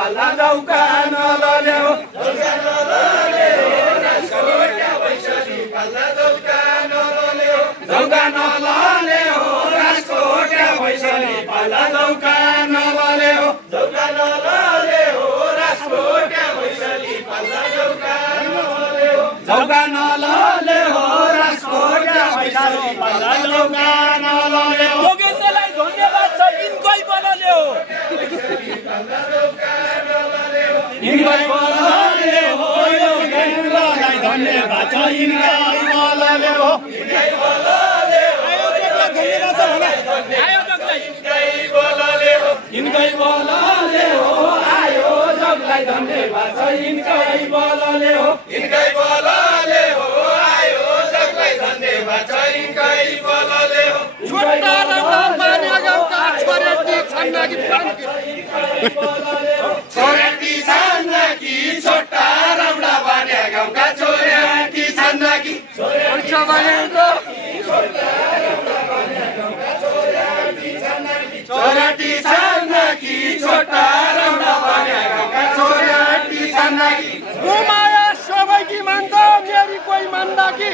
पाल्ला दौका नलले हो दौका नलले हो राजकोटका वैशाली पाल्ला दौका नलले हो दौका नलले हो राजकोटका वैशाली पाल्ला दौका नलले हो दौका नलले हो राजकोटका वैशाली पाल्ला दौका नलले हो दौका नलले हो राजकोटका वैशाली पाल्ला दौका नलले हो योगेन्द्रलाई धन्यवाद छ यिनकै बलले हो यिनकै बलले हो योगेन्द्रलाई धन्यवाद छ यिनकै बलले हो यिनकै बलले हो आयोजकलाई बलले हो यिनकै बलले हो आयोजकलाई धन्यवाद छ यिनकै बलले हो यिनकै बलले हो आयोजकलाई धन्यवाद छ यिनकै बलले हो छोटा राम्रा पानी गाउँका छोराटी छन्दाकी छोराटी छन्दाकी छोटा राम्रा पानी गाउँका छोराटी छन्दाकी छोराटी छन्दाकी छोटा राम्रा पानी गाउँका छोराटी छन्दाकी म माया सबैकी मान्दा मेरी कोही मान्दा कि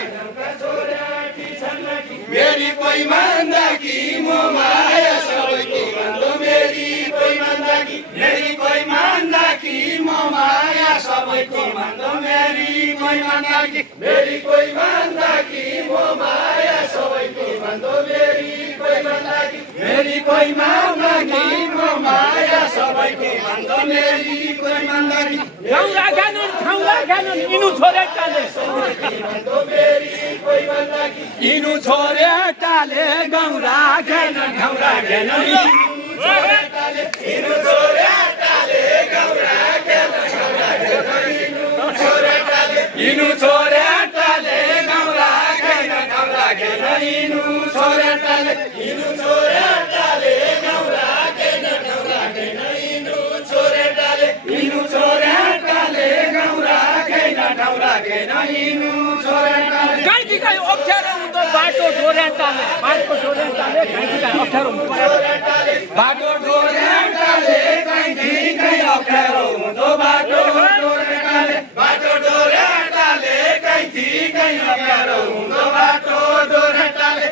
मेरी कोही मान्दा कि म माया सबैकी मान्दो मेरी कोही मान्दा कि मेरी कोही मान्दा कि म माया सबैकी मान्दो मेरी कोही मान्दा कि मेरी कोही मान्दा कि म माया सबैकी मान्दो मेरी कोही मान्दा कि मेरी कोही मान्दा कि म माया सबैकी मान्दो मेरी कोही मान्दा कि गाउँला गानन इनु छोरेटाले इनु छोरेटाले गाउँला गानन इनु छोरेटाले गाउँला गानन इनु छोरेटाले गाउँला गानन इनु छोरेटाले इनु छोरेटाले गाउँला गानन इनु छोरेटाले इनु छोरेटाले गाउँला गानन इनु छोरेटाले गाईकी गाई अप्ठ्यारो हुँदो बाटो डोरेटाले गाईकी गाई अप्ठ्यारो हुँदो बाटो डोरेटाले गाईकी गाई अप्ठ्यारो हुँदो बाटो डोरेटाले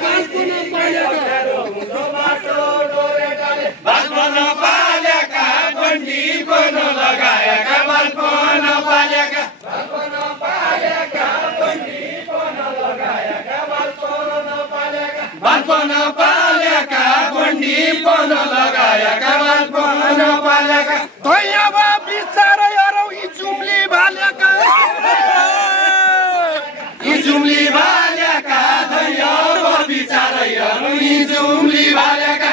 गाईकी गाई अप्ठ्यारो हुँदो बाटो डोरेटाले बालपन पालेका बन्दी बन लगाएका बालपन पालेका बालपन पालेका बन्दी बन लगाएका बालपन पालेका धैयाब बिचारै अरौ यी जुम्ली भालेका धैयाब बिचारै अरौ यी जुम्ली भालेका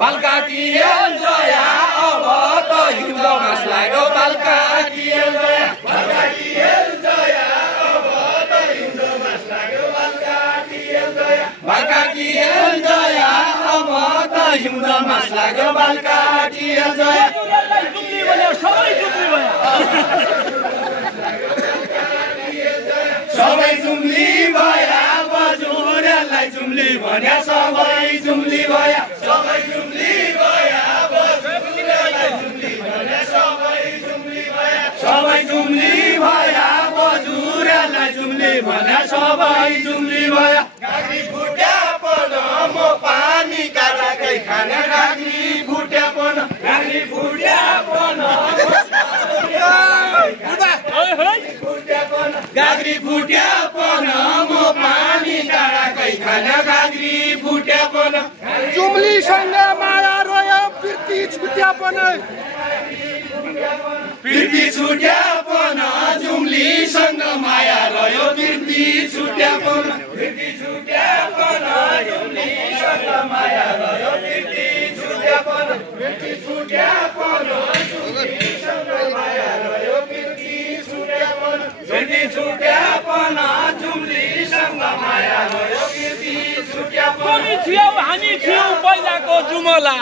बालकाटी जया अब त हिउँदो घाँस लाग्यो बालकाटी जया अब त हिउँदो घाँस लाग्यो बालकाटी जया अब त हिउँदो घाँस लाग्यो बालकाटी जया सबै जुम्ली भया बजुरलाई जुम्ली भन्या सबै जुम्ली भया सबै जुम्ली भया बजुरलाई जुम्ली भन्या सबै जुम्ली भया सबै जुम्ली भया बजुरलाई जुम्ली भन्या सबै जुम्ली भया गाग्री फुट्या पन म पानी कालाकै खाना गाग्री फुट्या पन गाग्री फुट्या पन म पानी डाँडाकै खाना गाग्री फुट्या पन जुम्लीसँग माया रोयो प्रीति छुट्या पन जुम्लीसँग माया रोयो प्रीति छुट्या पन जुम्लीसँग माया रोयो प्रीति छुट्या पन जुम्लीसँग माया रोयो प्रीति छुट्या पन जुम्लीसँग माया रोयो प्रीति छुट्या पन हामी थियौ पहिलाको जुमला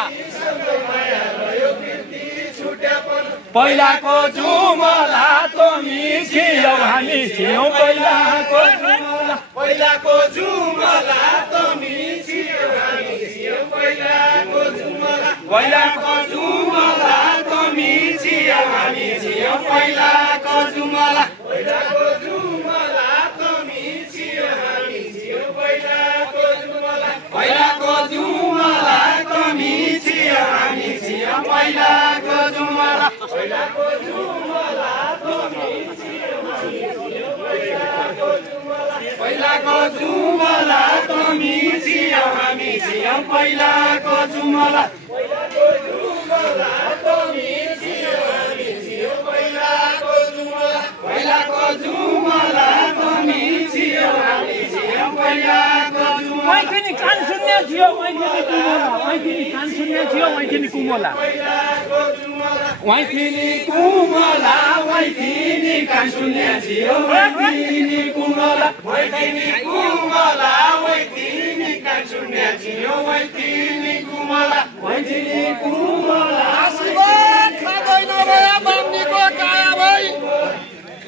पहिलाको जुमला तमी छियौ हामी छियौ पहिलाको जुमला पहिलाको जुमला तमी छियौ हामी छियौ पहिलाको जुमला पहिलाको जुमला तमी छियौ हामी छियौ पहिलाको जुमला पहिलाको जुमला तमी छियौ हामी छियौ पहिलाको जुमला पहिलाको जुमला तमी छियौ हामी छियौ पहिलाको जुमला पहिलाको जुमला तमी छियौ हामी छियौ पहिलाको जुमला पहिलाको जुमला तमी छियौ हामी छियौ पहिलाको जुमला पहिलाको जुमला तमी छियौ हामी छियौ पहिलाको जुमला पहिलाको जुमला तमी छियौ हामी छियौ पहिलाको जुमला मैथिली कान सुन्ने थियो मैथिली कान सुन्ने थियो मैथिली कुमला पहिलाको जुमला मैथिली कुमला मैथिली कान सुन्ने थियो मैथिली कुमला मैथिली कुमला मैथिली कान सुन्ने थियो मैथिली कुमला मैथिली कुमला आशीर्वाद खादैन भया बामनीको काया भई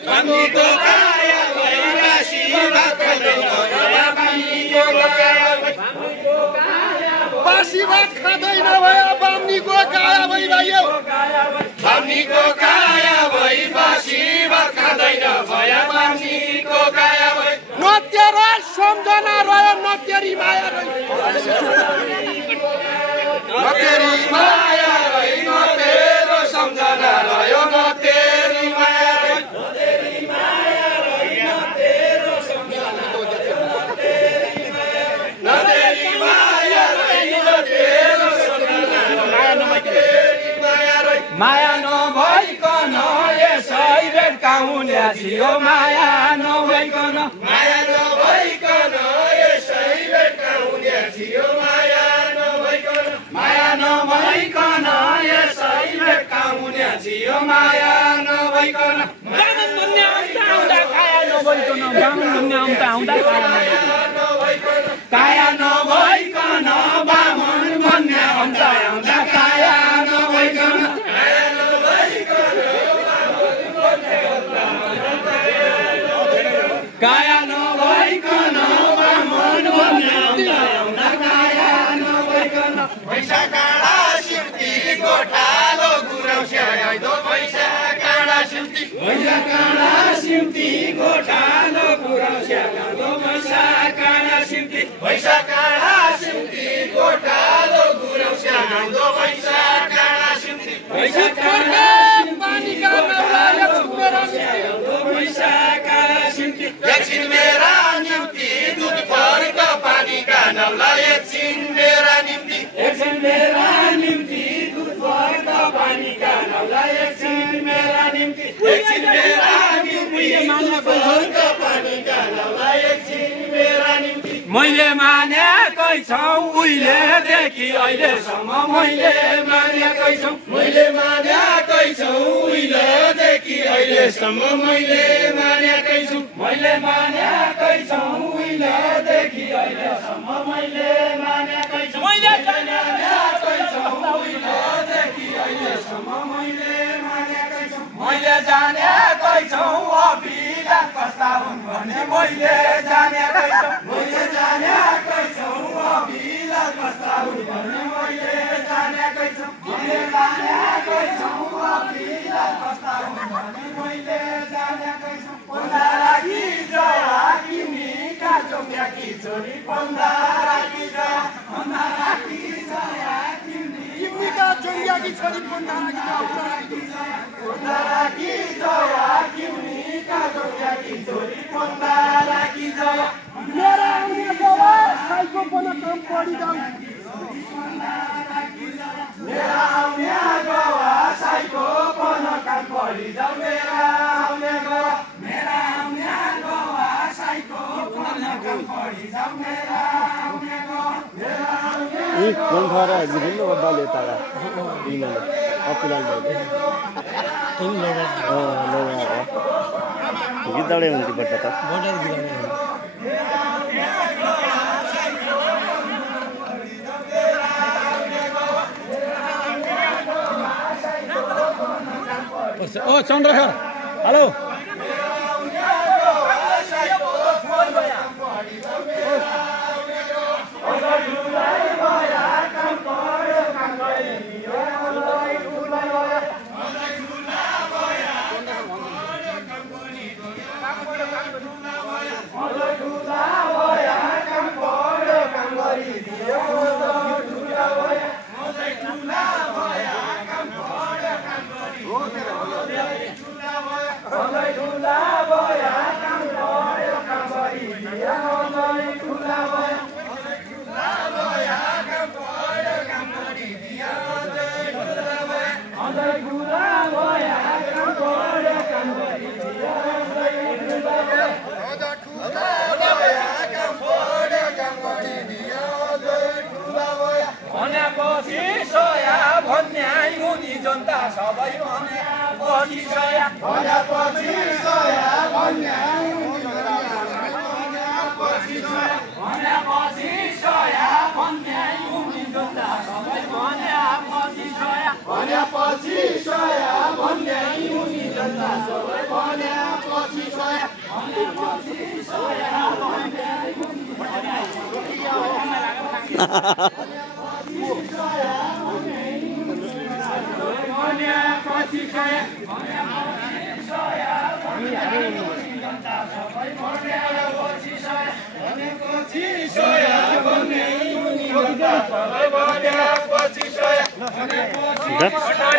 बामनीको काया भई आशीर्वाद खादैन भया बामनीको काया भई आशीर्वाद खादैन भया बामनीको काया भई भाइयो बामनीको काया भई आशीर्वाद खादैन भया बामनीको काया भई नृत्य र सम्झना रह्यो नृत्यरी माया रह्यो नृत्यरी माया रह्यो नृत्य सम्झना रह्यो नृत्यरी माया रह्यो नृत्यरी माया रह्यो नृत्य सम्झना रह्यो नृत्यरी माया रह्यो नृत्य सम्झना नृत्यरी माया रह्यो माया नभइकन यसै भेटका हुने थियो माया नभइकन माया नभइकन यसै भेटका हुने थियो माया नभइकन माया नभइकन यसै भेटका हुने थियो माया नभइकन बामन भन्ने आउँदा काया नभइकन बामन भन्ने आउँदा काया नभइकन बामन भन्ने आउँदा काया नभइकन काया नभइकन काया नभइकन बामन भन्ने आउँदा काया नभइकन पैसा काँडा सिम्ती गोठालो गुराउँस्या आइदो पैसा काँडा सिम्ती पैसा काँडा सिम्ती गोठालो गुराउँस्या आइदो पैसा काँडा सिम्ती पैसा काँडा सिम्ती गोठालो गुराउँस्या आइदो पैसा काँडा सिम्ती पैसा काँडा पानी का नौला छुमेरा आइदो पैसा काँडा सिम्ती एकछिन मेरा निम्ति दुध फर्क पानी का नौला एकछिन मेरा निम्ति एकछिन मेरा निम्ति दुध फर्क पानी का नौला एकछिन मेरा निम्ति एकछिन मेरा निम्ति दुध फर्क पानी का नौला एकछिन मेरा निम्ति मैले मानेकै छौ उहिलेदेखि अहिलेसम्म मैले मानेकै छौ मैले मानेकै छौ उहिलेदेखि अहिलेसम्म मैले मानेकै छु मैले मानेकै छौ उहिलेदेखि अहिलेसम्म मैले मानेकै छु मैले मानेकै छौ उहिलेदेखि अहिलेसम्म मैले मानेकै छु मैले जानेकै छौ अभिला कस्ता हुन् भन्ने मैले जानेकै छु मैले जानेकै छौ अभिला कस्ता हुन् भन्ने मैले जानेकै छु मैले जानेकै छौ अभिला कस्ता हुन् भन्ने मैले जानेकै छु पन्दाराकी जया किमीका जोग्याकी छोरी पन्दाराकी जया पन्दाराकी जया किमीका जोग्याकी छोरी पन्दाराकी जया किमीका जोग्याकी छोरी पन्दाराकी जया मेरा आउने गवा साइको पनि काम पढि जाऊ मेरा आउने गवा साइको पनि काम पढि जाऊ मेरा आउने गवा मेरा आउने गवा साइको पनि काम पढि जाऊ मेरा आउने गवा मेरा आउने कौन खा रहा है जिन्होंने बड़ा लेता है इन अपुलाल भाई इन लोग गिद्दाड़े उनकी बड़ा था बड़ा गिद्दाड़े ओ चन्द्रशेखर हेलो जनता सबै भनेपछि सया भनेपछि सया भनेपछि सया भनेपछि सया भन्याइ हुने जनता सबै भनेपछि सया भनेपछि सया भन्याइ हुने जनता सबै भनेपछि सया भनेपछि सया भन्याइ हुने That's